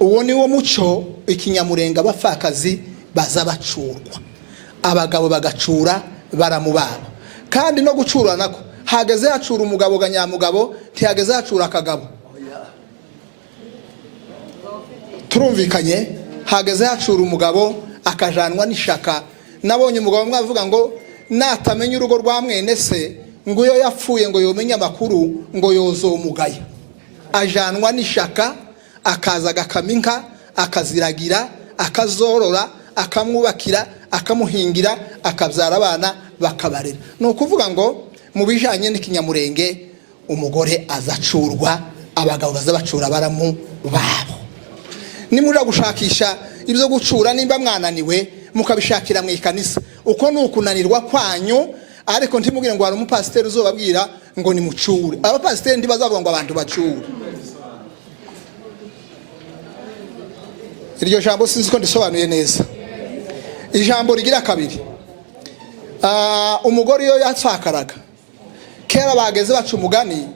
uwo ni wo muco ikinyamurenga abapfakazi baza bacurwa, abagabo bagacura baramubana. Kandi no gucura nako hageze hacura umugabo ga nyamugabo, ntihageze hacura akagabo. Turumvikanye, hageze hacura umugabo akajanwa n'ishaka. Nabonye umugabo mwavuga ngo natamenya urugo rwa mwene se ngo yo yapfuye ngo yomenya amakuru ngo yozomugaya. Ajanwa n'ishaka, akaza gakaminka, akaziragira, akazorora, akamwubakira, akamuhingira, akabyara abana bakabarera. No kuvuga ngo mu bijanye n'ikinyamurenge umugore azacurwa, abagabo bazabacura baramu babo. Nimuja gushakisha ibyo gucura nimba mwananiwe mukabishakira mu ikanisa, uko nukunanirwa kwanyu, ariko ntimugire ngo hari umupasiteri uzobabwira ngo ni mucure. Abapasiteri ndibazavuga ngo abantu bacure. Iryo jambo sinzi ko ndisobanuye neza. Ijambo rigira kabiri, umugore yo yatsakaraga kera bageze baca umugani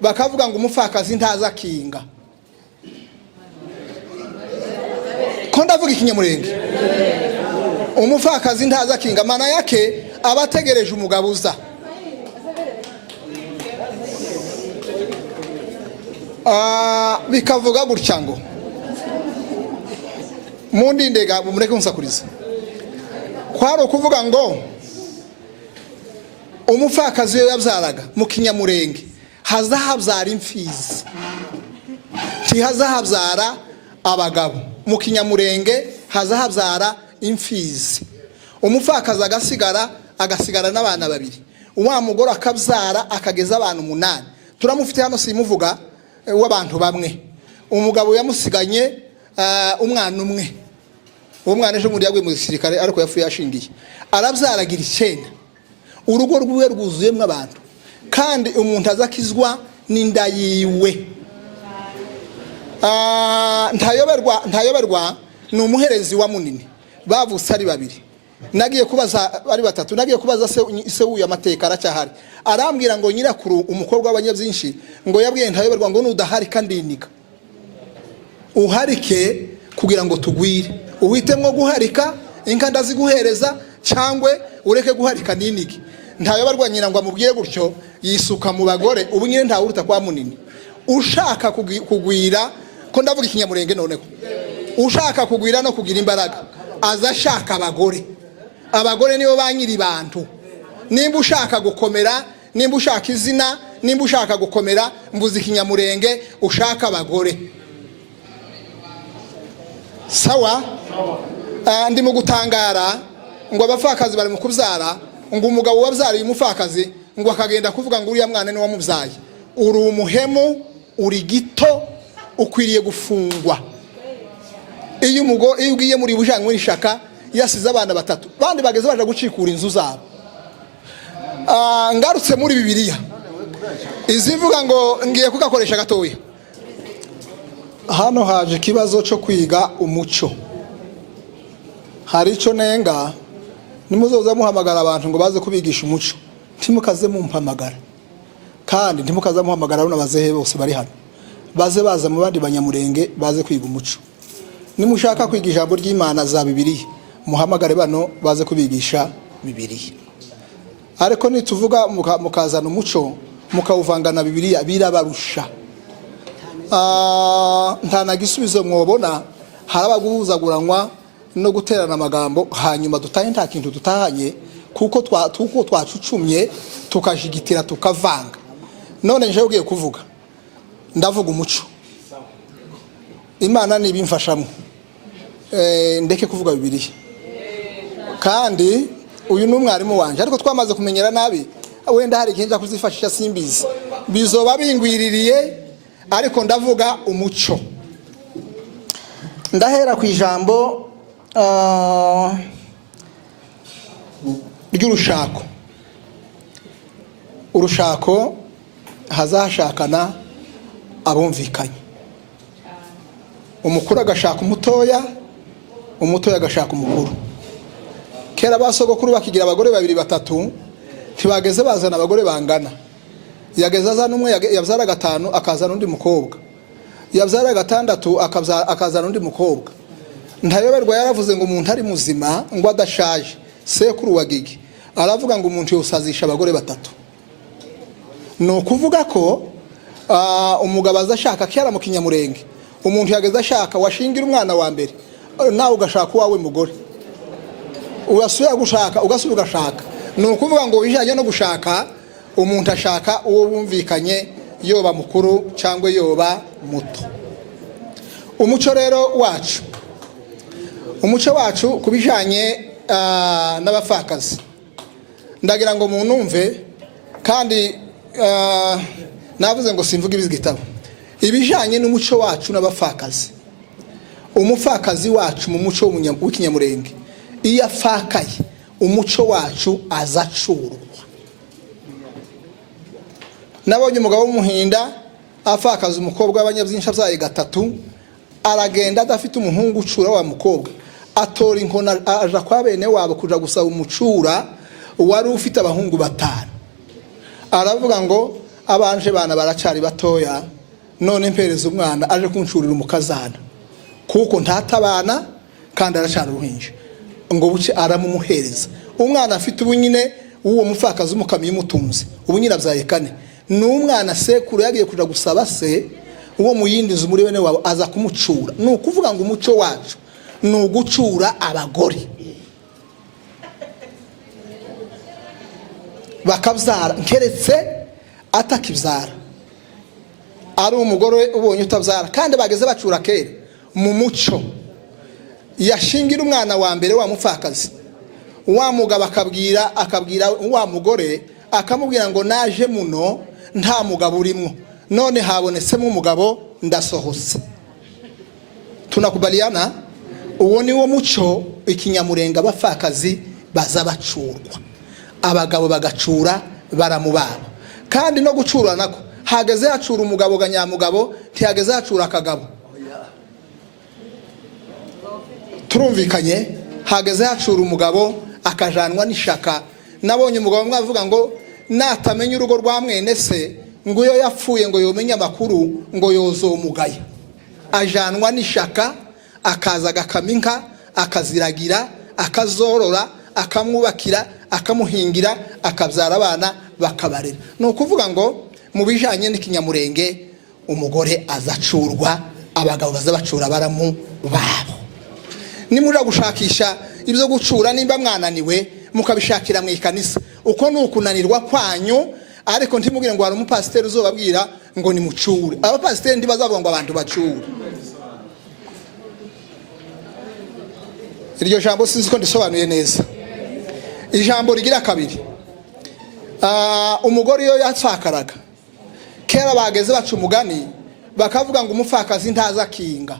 bakavuga ngo umupfakazi ntaza kinga. Ko ndavuga ikinyamurenge, umupfakazi ntaza kinga mana yake abategereje umugabo uza. Bikavuga gutya ngo mundi ndega mureke unsakuriza. Kwaro kuvuga ngo umupfakazi yo yabyaraga mu kinyamurenge hazahabyara imfizi, ntihazahabyara abagabo. Mu kinyamurenge hazahabyara imfizi. Umupfakazi agasigara n'abana babiri, wa mugore akabyara akageza abantu 8. Turamufite hano simuvuga w'abantu bamwe. Umugabo yamusiganye umwana umwe. Uwo mwana ejo muri yagwe mu gisirikare ariko yafuye ashingiye. Arabyaragira 9. Urugo rwiwe rwuzuyemo abantu, kandi umuntu azakizwa n'inda yiwe. Ntayoberwa ni umuherezi wa munini, bavutse ari 2. Nagiye kubaza ari 3, nagiye kubaza se uyu amateka aracyahari. Arambwira ngo nyirakuru umukobwa w'abanyabyinshi ngo yabwiye ntayoberwa ngo nudahari kandi niga uharike kugira ngo tugwire. Uhitemwo guharika inka ndaziguhereza cyangwe ureke guharika ninigi. Ntayoberwa nyina ngo amubwiye gutyo yisuka mu bagore. Ubu nyine nta uruta kwa munini. Ushaka kugwira, ko ndavuga ikinyamurenge noneko, ushaka kugwira no kugira imbaraga azashaka abagore. Abagore nibo banyiri bantu. Nimba ushaka gukomera, nimba ushaka izina, nimba ushaka gukomera, mbuzi ikinyamurenge ushaka abagore. Sawa? Ndi mu gutangara ngo abapfakazi bari mu kubyara, ngo umugabo wabyariye umupfakazi ngo akagenda kuvuga ngo uriya mwana ni wamubyaye. Uri umuhemu, uri gito, ukwiriye gufungwa. Iyo ugiye muri bujanywe n'ishaka yasize abana 3 bandi bageze baje gucikura inzu zabo. Ngarutse muri Bibiliya izivuga ngo ngiye kugakoresha gatoya. Hano haje kibazo cyo kwiga umuco. Hari ico nenga nimuzoza muhamagara abantu ngo baze kubigisha umuco, ntimukaze mumpamagara, kandi ntimukaza muhamagara n'abazehe bose bari hano. Baza mu bandi banyamurenge baze kwiga umuco. Nimushaka kwiga ijambo ry'Imana za Bibiliya muhamagare bano baze kubigisha Bibiliya. Ariko nituvuga mukazana umuco mukawuvanga na Bibiliya birabarusha. Nta nagisubizo mwobona, harabaguhuzaguranwa no guterana amagambo hanyuma dutaye nta kintu dutahanye, kuko twacucumye tukajigitira tukavanga. None nje ugiye kuvuga ndavuga umuco, Imana nibimfashamo ndeke kuvuga Bibiliya. Kandi uyu n'umwarimu wanje, ariko twamaze kumenyera nabi, wenda hari ikinja kuzifashisha simbizi bizoba bingwiririye, ariko ndavuga umuco. Ndahera ku ijambo ry'urushako. Urushako hazashakana abumvikanye. Umukuru agashaka umutoya, umutoya agashaka umukuru. Kera basogokuru bakigira abagore 2 3, ntibageze bazana abagore bangana. Yageze azana umwe yabyara 5 akazana undi mukobwa. yabyara gatandatu akazana undi mukobwa. Ntayoberwa yaravuze ngo umuntu ari muzima ngo adashaje. Sekuru wa Gigi aravuga ngo umuntu yosazisha abagore batatu. No kuvuga ko umugabo azashaka kera mu Kinyamurenge, umuntu yageze ashaka washingira umwana wa mbere, nawe ugashaka uwawe mugore, urasubira gushaka ugasubira ugashaka. No kuvuga ngo bijanye no gushaka, umuntu ashaka uwo bumvikanye, yoba mukuru cyangwa yoba muto. Umuco rero wacu, umuco wacu kubijanye n'abapfakazi, ndagira ngo munumve kandi navuze ngo simvuga ibizigitabo. Ibijanye n'umuco wacu n'abapfakazi, umupfakazi wacu mu muco w'Ikinyamurenge iyo afakaye umuco wacu azacurwa. Nabonye umugabo w'umuhinda afakaza umukobwa w'abanyabyinshi abyaye gatatu, aragenda adafite umuhungu ucura wa mukobwa, atora inkona aja kwa bene wabo kuja gusaba umucura wari ufite abahungu batanu. Aravuga ngo abanje bana baracari batoya, none mpereza umwana aje kuncurira umukazana kuko ntatabana kandi aracari uruhinja, ngo buce aramumuhereza. Umwana afite ubunyine uwo mupfakazi umukamiye umutunzi, ubunyine abyaye kane. N'umwana sekuru yagiye kuja gusaba se uwo muyindiza muri bene wabo aza kumucura. No kuvuga ngo umuco wacu no gucura abagore bakabyara, nkeretse atakibyara ari umugore ubonye utabyara. Kandi bageze bacura kera mu muco, yashingira umwana wa mbere wa mupfakazi, wa mugabo akabwira wa mugore, akamubwira ngo naje muno nta mugabo urimo, none habonetsemo umugabo ndasohotse. Tunakubaliana? Uwo ni wo muco Ikinyamurenge abapfakazi baza bacurwa, abagabo bagacura baramubaba. Kandi no gucura nako hageze hacura umugabo ga nyamugabo, ntihageze hacura akagabo. Turumvikanye? Hageze hacura umugabo akajanwa n'ishaka. Nabonye umugabo mwavuga ngo natamenya urugo rwa mwene se ngo yo yapfuye ngo yomenye amakuru ngo yozomugaya. Ajanwa n'ishaka, akaza agakaminka, akaziragira, akazorora, akamwubakira, akamuhingira, akabyara abana bakabarera. No kuvuga ngo mu bijanye n'Ikinyamurenge umugore azacurwa, abagabo bazabacura baramu babo. Nimuja gushakisha ibyo gucura, nimba mwananiwe mukabishakira mu ikanisa, uko nukunanirwa kwanyu. Ariko ntimubwire ngo hari umupasiteri uzobabwira ngo nimucure. Abapasiteri ndi bazavuga ngo abantu bacure. Iryo jambo sinzi ko ndisobanuye neza. Ijambo rigira kabiri, umugore iyo yatsakaraga kera bageze baca umugani bakavuga ngo umupfakazi ntaza kinga.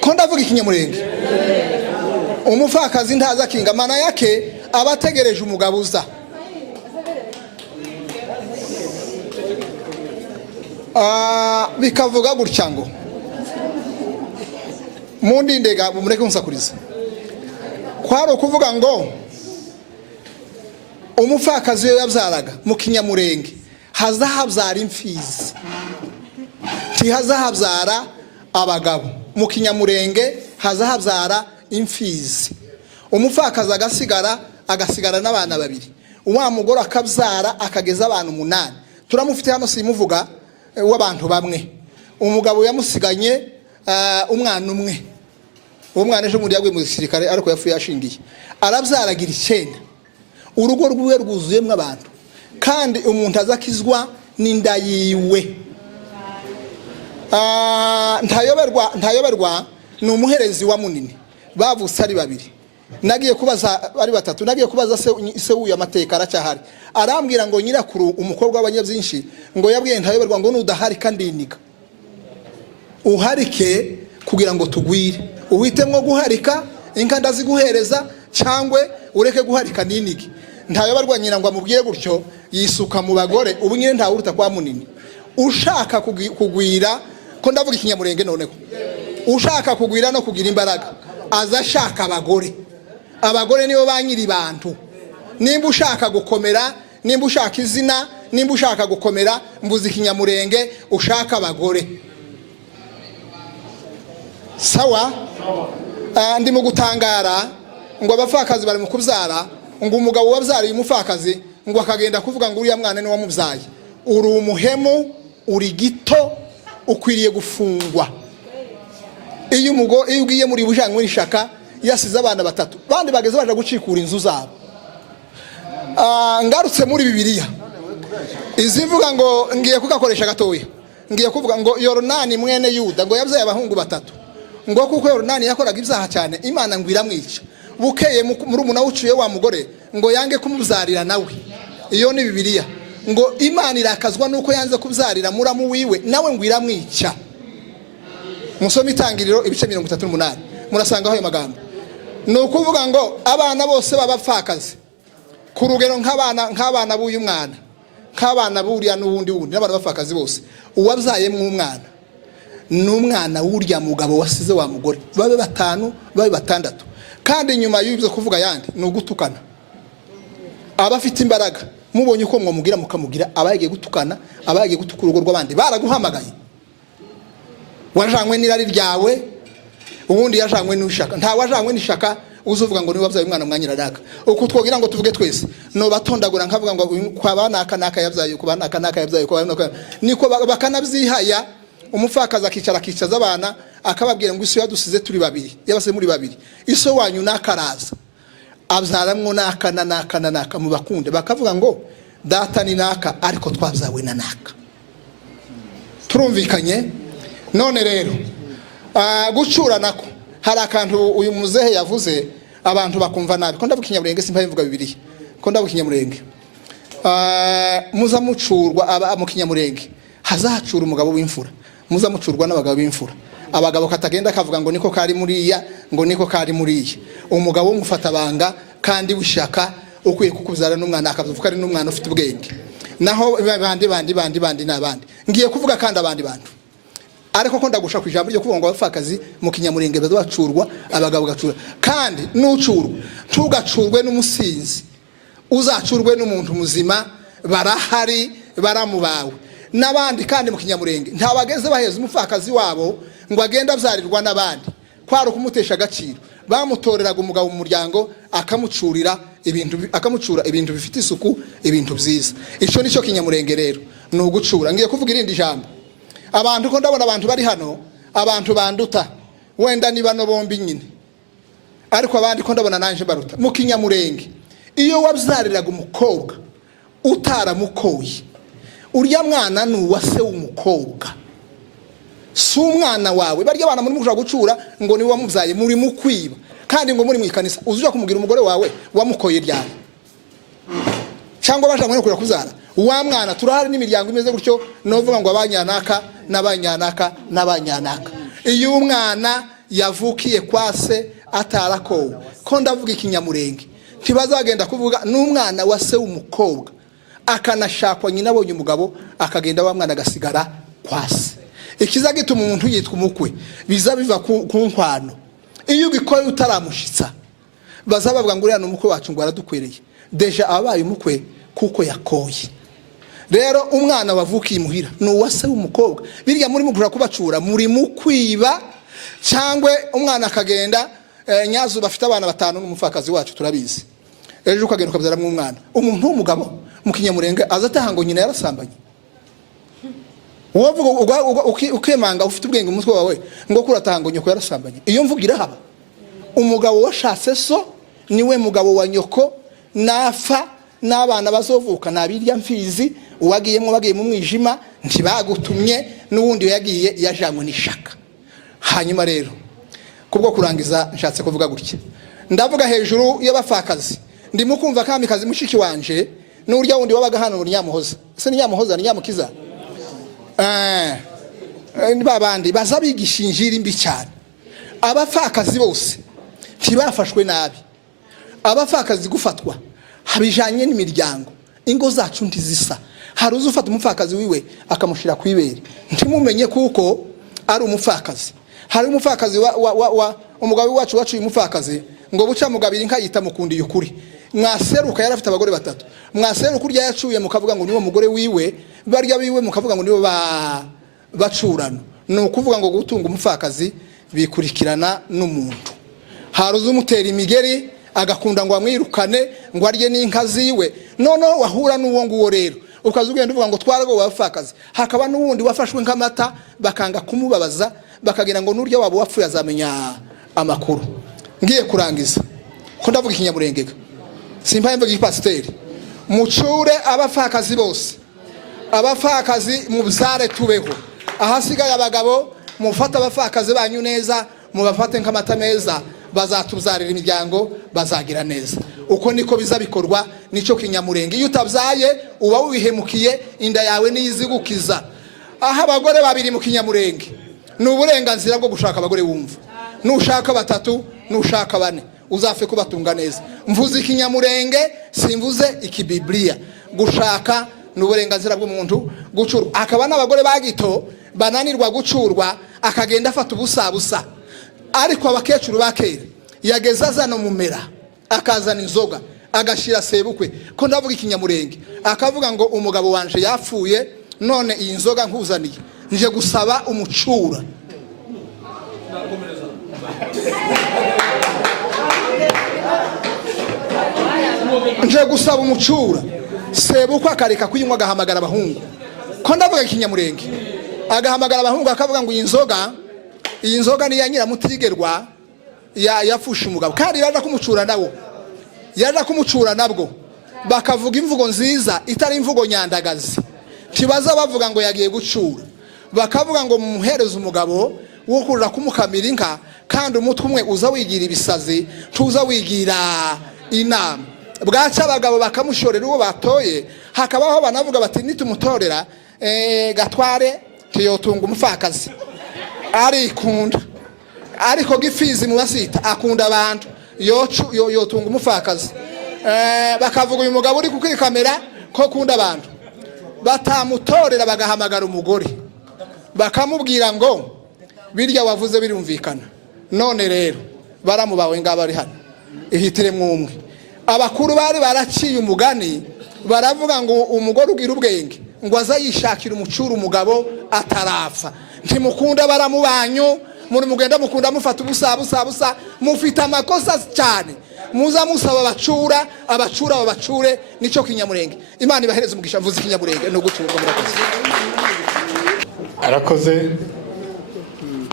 Ko ndavuga Ikinyamurenge? Umupfakazi ntaza kinga, mana yake abategereje umugabo uza. Bikavuga gutya ngo mundindega mumureke unsakuriza. Kwari ukuvuga ngo umupfakazi iyo yabyaraga mu Kinyamurenge hazahabyara imfizi, ntihazahabyara abagabo. Mu Kinyamurenge hazahabyara imfizi. Umupfakazi agasigara n'abana babiri, wa mugore akabyara akageza abantu 8. Turamufite hano simuvuga w'abantu bamwe. Umugabo yamusiganye umwana umwe. Uwo mwana ejo muri yagwe mu gisirikare ariko yafuye yashingiye. Arabyaragira 9. Urugo rwiwe rwuzuyemo abantu, kandi umuntu azakizwa n'inda yiwe. Ntayoberwa ni umuherezi wa munini, bavutse ari 2. Nagiye kubaza ari 3. Nagiye kubaza se wuye amateka aracyahari. Arambwira ngo nyirakuru umukobwa w'abanyabyinshi ngo yabwiye ntayoberwa ngo nudahari kandi iniga uharike kugira ngo tugwire. Uhitemwo guharika inka ndaziguhereza cyangwa ureke guharika ninigi. Ntayoberwa nyina ngo amubwiye gutyo yisuka mu bagore. Ubu nyine nta uruta kwa munini. Ushaka kugwira, ko ndavuga Ikinyamurenge noneho, ushaka kugwira no kugira imbaraga azashaka abagore. Abagore nibo banyiri bantu. Nimba ushaka gukomera, nimba ushaka izina, nimba ushaka gukomera mvuze ikinyamurenge ushaka abagore. Sawa? Ndi mu gutangara ngo abapfakazi bari mu kubyara, ngo umugabo wabyariye umupfakazi ngo akagenda kuvuga ngo uriya mwana ni wamubyaye. Uri umuhemu, uri gito, ukwiriye gufungwa. Iyo ugiye muri bujanywe n'ishaka yasize abana batatu, bandi bageze baje gucikura inzu zabo. Ngarutse muri Bibiliya izivuga ngo ngiye kugakoresha gatoya, ngiye kuvuga ngo Yoronani mwene Yuda ngo yabyaye abahungu batatu, ngo kuko Yoronani yakoraga ibyaha cyane Imana ngo iramwica. Bukeye muri umuna wuciye wa mugore ngo yange kumuzarira nawe. Iyo ni Bibiliya. Ngo Imana irakazwa nuko yanze kubyarira muramu wiwe nawe ngo iramwica. Musome Itangiriro ibice 38 murasanga ayo magambo. Nuko uvuga ngo abana bose babapfakazi ku rugero nk'abana b'uyu mwana, nk'abana buriya n'ubundi n'abana bapfakazi bose, uwabyaye mu mwana n'umwana w'urya mugabo wasize wa mugore, babe batanu babe batandatu. Kandi nyuma y'ibyo kuvuga yandi no gutukana. Abafite imbaraga mubonye uko mwamugira mukamugira, abagiye gutukana, abagiye gutukura urugo rw'abandi baraguhamagaye. Wajanywe n'irari ryawe, ubundi yajanywe n'ushaka. Nta wajanywe n'ishaka uzuvuga ngo ni wabyaye umwana mwanyiraraka. Uko twogira ngo tuvuge twese no batondagura nkavuga ngo kwabana akanaka yabyaye, kubana akanaka yabyaye, kubana niko bakanabyihaya. Umupfakaza akicara akicaza abana akababwira ngo iso yadusize turi babiri, yabase muri babiri, iso wanyu nakaraza abzaramwo naka mu bakunde, bakavuga ngo data ni naka ariko twabzawe na naka. Turumvikanye? None rero gucura nako hari akantu uyu muzehe yavuze abantu bakumva nabi. Ko ndavuga ikinyamurenge simpa mvuga Bibiliya. Ko ndavuga ikinyamurenge muza mucurwa aba mu kinyamurenge hazacura umugabo w'imfura, muza mucurwa n'abagabo b'imfura. Abagabo katagenda kavuga ngo niko kari muriya, ngo niko kari muriya. Umugabo umufata banga kandi wishaka ukwiye kukuzara n'umwana akavuga ari n'umwana ufite ubwenge. Naho bandi n'abandi ngiye kuvuga kandi abandi bantu. Ariko ko ndagusha ku ijambo ryo kuvuga ngo abapfakazi mu kinyamurenge bazabacurwa, abagabo gacura. Kandi nucurwa ntugacurwe n'umusinzi, uzacurwe n'umuntu muzima. Barahari baramubawe n'abandi. Kandi mu kinyamurenge ntabageze baheza umupfakazi wabo ngo agenda abzarirwa n'abandi, kwaro kumutesha agaciro. Bamutoreraga umugabo mu muryango akamucura ibintu bifite isuku, ibintu byiza. Ico nico kinyamurenge rero no gucura. Ngiye kuvuga irindi jambo. Abantu ko ndabona abantu bari hano, abantu banduta wenda niba no bombi nyine, ariko abandi ko ndabona nanje baruta. Mu kinyamurenge iyo wabzariraga umukobwa utaramukoye, urya mwana nuwase w'umukobwa, si umwana wawe. Barya abana muri mushaka gucura ngo ni wamubyaye muri mukwiba, kandi ngo muri mwikanisa uzuja kumugira umugore wawe wamukoye ryane cyangwa bashaka kujya kuzara wa mwana. Turahari n'imiryango imeze gutyo novuga ngo abanyanaka n'abanyanaka. Iyo umwana yavukiye kwase atarakowe, ko ndavuga ikinyamurenge ntibazagenda kuvuga n'umwana wase w'umukobwa akanashakwa nyina abonye umugabo akagenda wa mwana agasigara kwase. Ikiza gituma umuntu yitwa umukwe biza biva ku nkwano. Iyo ugikoye utaramushitsa bazabavuga ngo uriya n'umukwe wacu ngo aradukwereye, deja abaye umukwe kuko yakoye. Rero umwana wavukiye muhira n'uwase w'umukobwa, birya muri mugura kubacura muri mukwiba. Cyangwe umwana akagenda nyazo bafite abana batanu n'umupfakazi wacu turabizi, ejo ukagenda ukabyara mu mwana. Umuntu w'umugabo mu kinyamurenge azataha ngo nyina yarasambanye. Wovuga ukemanga ufite ubwenge umutwe wawe ngo kurataha ngo nyoko yarasambanye. Iyo mvugira haba umugabo washatse so niwe mugabo wa nyoko, nafa n'abana bazovuka nabirya mfizi. Uwagiyemo bagiye mu mwijima ntibagutumye, n'uwundi yagiye yajanywe n'ishaka. Hanyuma rero kubwo kurangiza nshatse kuvuga gutya, ndavuga hejuru y'abapfakazi. Ndimo kumva kamikazi mushiki wanje n'urya wundi wabaga hano muri Nyamuhoza. Se ni Nyamuhoza ni Nyamukiza. Babandi bazabigisha injiri mbi cyane. Abapfakazi bose ntibafashwe nabi. Abapfakazi gufatwa habijanye n'imiryango. Ingo zacu ntizisa. Hari uzufata umupfakazi wiwe akamushira kwibere, ntimumenye kuko ari umupfakazi. Hari umupfakazi wa umugabo wacu umupfakazi ngo buca mugabira inka yita mukundiye ukuri. mwaseruka yarafite abagore batatu, mwaseruka urya yacuye mukavuga ngo niwo mugore wiwe, barya biwe mukavuga ngo nibo bacurana. Ni ukuvuga ngo gutunga umupfakazi bikurikirana n'umuntu. Haruza umutera imigeri agakunda ngo amwirukane ngo arye n'inka ziwe, noneho wahura n'uwo nguwo rero ukazugenda uvuga ngo twarago wapfakazi. Hakaba n'uwundi wafashwe nk'amata bakanga kumubabaza, bakagira ngo n'urya wabo wapfuye azamenya amakuru. Ngiye kurangiza ko ndavuga ikinyamurengega, simpa mvuga igipasiteri. Mucure abapfakazi bose, abapfakazi mubzare tubeho. Ahasigaye abagabo mufata abapfakazi banyu neza, mubafate nk'amata meza, bazatuzarira imiryango, bazagira neza. Uko niko bizabikorwa, nico kinyamurenge. Iyo utabyaye uba wihemukiye, inda yawe niyizigukiza. Aha abagore babiri mu kinyamurenge ni uburenganzira bwo gushaka abagore wumva. Nushaka batatu, nushaka bane, uzafe kubatunga neza. Mvuze ikinyamurenge, simvuze ikibiblia. Gushaka ni uburenganzira bw'umuntu, gucurwa. Akaba n'abagore bagito bananirwa gucurwa, akagenda afata ubusa. Ariko abakecuru bakera yageza zano mumera, akazana inzoga, agashira sebukwe. Ko ndavuga ikinyamurenge, akavuga ngo umugabo wanje yapfuye, none iyi nzoga nkuzaniye, nje gusaba umucura. Nje gusaba umucura. Sebukwe akareka kuyinywa, agahamagara abahungu. Ko ndavuga ikinyamurenge, agahamagara abahungu akavuga ngo iyi nzoga ni ya Nyiramutigerwa yafushe umugabo, kandi yaje kumucura nawo, yaje kumucura nabwo. Bakavuga imvugo nziza itari imvugo nyandagazi. Kibaza bavuga ngo yagiye gucura, bakavuga ngo mumuhereze umugabo wo kurira kumukamira inka, kandi umutwe umwe uza wigira ibisazi, tuza wigira inama. Bwaca abagabo bakamushorera uwo batoye. Hakabaho banavuga bati nitumutorera Gatware tiyotunga umupfakazi, arikunda. Ariko Gifizi mu basita akunda abantu, yotunga umupfakazi. Bakavuga uyu mugabo uri kuri kamera ko kunda abantu, batamutorera bagahamagara umugore, bakamubwira ngo birya wavuze birumvikana, none rero baramubawe ngaba ari hano, ihitire mwumwe. Abakuru bari baraciye umugani, baravuga ngo umugore ugira ubwenge ngo azayishakira umucura umugabo atarapfa. Ntimukunda baramubanyu, muri mugenda mukunda mufata ubusa, mufite amakosa cyane. Muza musaba abacura babacure, nico kinyamurenge. Imana ibahereze umugisha. Mvuze ikinyamurenge no gucurwa murakoze. Arakoze.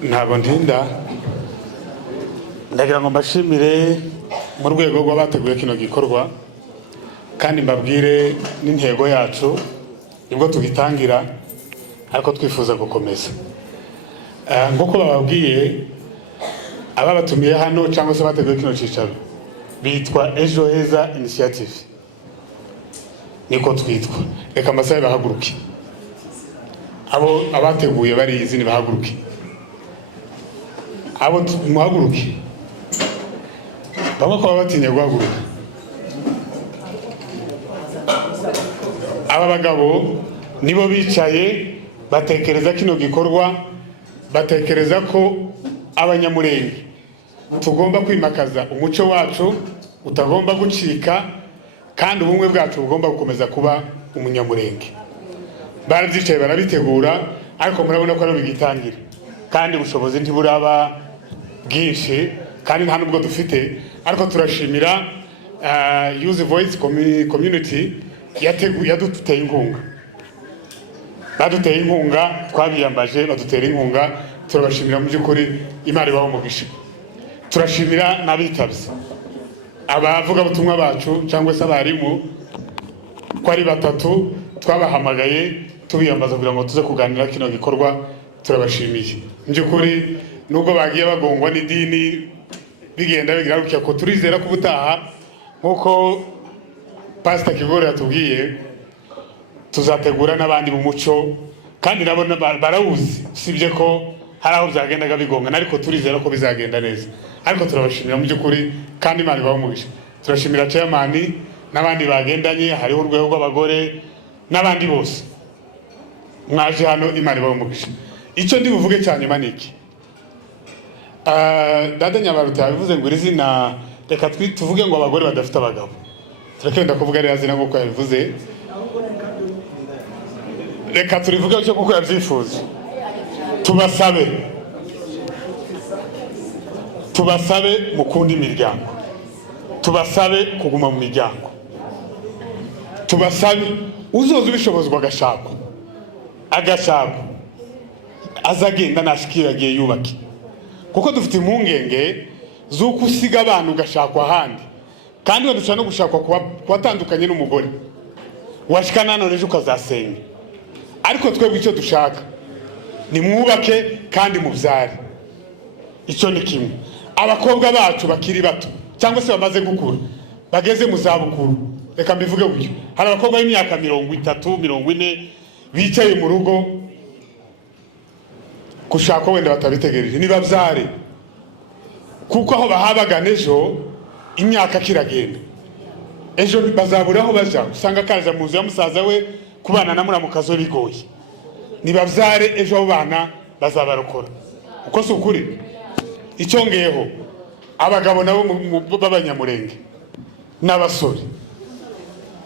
Ntabwo ndinda, ndagira ngo mbashimire mu rwego rw'abateguye kino gikorwa, kandi mbabwire n'intego yacu nibwo tugitangira, ariko twifuza gukomeza. Nk'uko bababwiye ababatumiye hano cyangwa se bateguye kino cyicaro, bitwa Ejo Heza Initiative, niko twitwa. Reka amasaha bahaguruke, abo abateguye bari izini bahaguruke, abo muhaguruke. Bamwe ko batinye guhaguruka. Aba bagabo nibo bicaye batekereza kino gikorwa, batekereza ko abanyamurenge tugomba kwimakaza umuco wacu utagomba gucika, kandi ubumwe bwacu bugomba gukomeza kuba umunyamurenge. Barabyicaye barabitegura, ariko murabona ko ari bigitangira, kandi ubushobozi ntiburaba bwinshi, kandi nta nubwo dufite. Ariko turashimira Use Voice Community yaduteye inkunga, baduteye inkunga, twabiyambaje badutera inkunga. Turabashimira mu by'ukuri, Imana ibaho umugisha. Turashimira n'abitabye, abavuga butumwa bacu cyangwa se abarimu, ko ari batatu twabahamagaye tubiyambaza kugira ngo tuze kuganira kino gikorwa. Turabashimiye mu by'ukuri, nubwo bagiye bagongwa n'idini bigenda bigaruka, ko turizera ko ubutaha nk'uko Pastor Kigore yatubwiye, tuzategura n'abandi mu muco, kandi nabo barawuzi, sibye ko hari aho byagendaga bigongana, ariko turizera ko bizagenda neza. Ariko turabashimira mu by'ukuri, kandi Imana ibaho umugisha. Turashimira chairman n'abandi bagendanye, hariho urwego rw'abagore n'abandi bose mwaje hano. Imana ibaho umugisha. Icyo ndi buvuge cyane maniki, Dada Nyabaruta yavuze ngo izina, reka tuvuge ngo abagore badafite abagabo. turakenda kuvuga rero azina nk'uko yabivuze, reka turivuge cyo kuko yabyifuza. tubasabe mukunda imiryango, tubasabe kuguma mu miryango, tubasabe uzoza ubishobozwa agashakwa azagenda nashikiye yagiye yubake, kuko dufite impungenge z'uko usiga abantu ugashakwa ahandi, kandi badushaka no gushakwa kuwatandukanye n'umugore washika nanone ejo ukazasenya. Ariko twebwe icyo dushaka ni mwubake kandi mubyare. Icyo ni kimwe. Abakobwa bacu bakiri bato cyangwa se bamaze gukura bageze mu zabukuru, reka mbivuge gutyo, hari abakobwa b'imyaka 30, 40 bicaye mu rugo gushaka wenda batabitegereje, nibabyare, kuko aho bahabagana ejo imyaka kiragenda, ejo bazabura aho baja, usanga kaja mu nzu ya musaza we kubana na muramukazo bigoye. Nibabyare ejo abo bana bazabarokora, uko si ukuri. Icyongeyeho abagabo nabo b'abanyamurenge n'abasore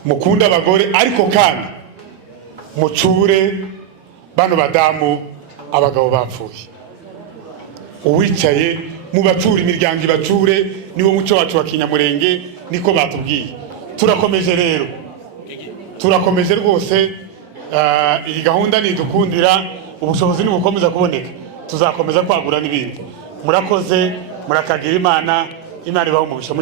mukunda abagore, ariko kandi mucure bano badamu abagabo bapfuye. Uwicaye mubacure, imiryango ibacure, niwo muco wacu wa Kinyamurenge, niko batubwiye. Turakomeje rero, turakomeje rwose. Iyi gahunda nidukundira, ubushobozi nibukomeza kuboneka, tuzakomeza kwagura n'ibindi. Murakoze, murakagira Imana ibaho umugisha.